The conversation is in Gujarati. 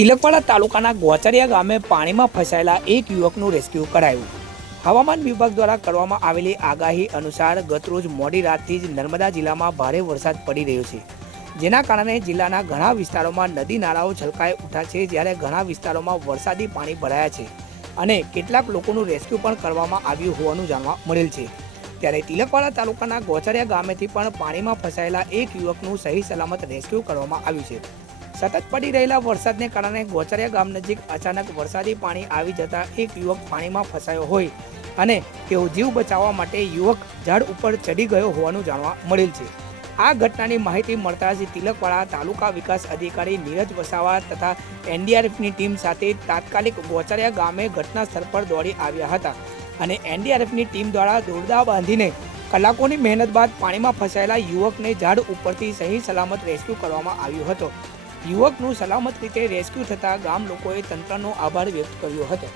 તિલકવાડા તાલુકાના ગોચરિયા ગામે પાણીમાં ફસાયેલા એક યુવકનું રેસ્ક્યુ કરાયું। હવામાન વિભાગ દ્વારા કરવામાં આવેલી આગાહી અનુસાર ગતરોજ મોડી રાતથી જ નર્મદા જિલ્લામાં ભારે વરસાદ પડી રહ્યો છે, જેના કારણે જિલ્લાના ઘણા વિસ્તારોમાં નદી નાળાઓ છલકાઈ ઉઠ્યા છે, જ્યારે ઘણા વિસ્તારોમાં વરસાદી પાણી ભરાયા છે અને કેટલાક લોકોનું રેસ્ક્યુ પણ કરવામાં આવ્યું હોવાનું જાણવા મળેલ છે। ત્યારે તિલકવાડા તાલુકાના ગોચરિયા ગામેથી પણ પાણીમાં ફસાયેલા એક યુવકનું સહી સલામત રેસ્ક્યુ કરવામાં આવ્યું છે। સતત પડી રહેલા વરસાદને કારણે ગોચરિયા ગામ નજીક અચાનક વરસાદી પાણી આવી જતા એક યુવક પાણીમાં ફસાયો હોય અને તેઓ જીવ બચાવવા માટે યુવક ઝાડ ઉપર ચડી ગયો હોવાનું જાણવા મળેલ છે। આ ઘટનાની માહિતી મળતા જ તિલકવાડા તાલુકા વિકાસ અધિકારી નીરજ વસાવા તથા એનડીઆરએફની ટીમ સાથે તાત્કાલિક ગોચરિયા ગામે ઘટના સ્થળ પર દોડી આવ્યા હતા અને એનડીઆરએફની ટીમ દ્વારા દોરડા બાંધીને કલાકોની મહેનત બાદ પાણીમાં ફસાયેલા યુવકને ઝાડ ઉપરથી સહી સલામત રેસ્ક્યુ કરવામાં આવ્યો હતો। યુવકનું સલામત રીતે રેસ્ક્યુ થતાં ગામ લોકોએ તંત્રનો આભાર વ્યક્ત કર્યો હતો।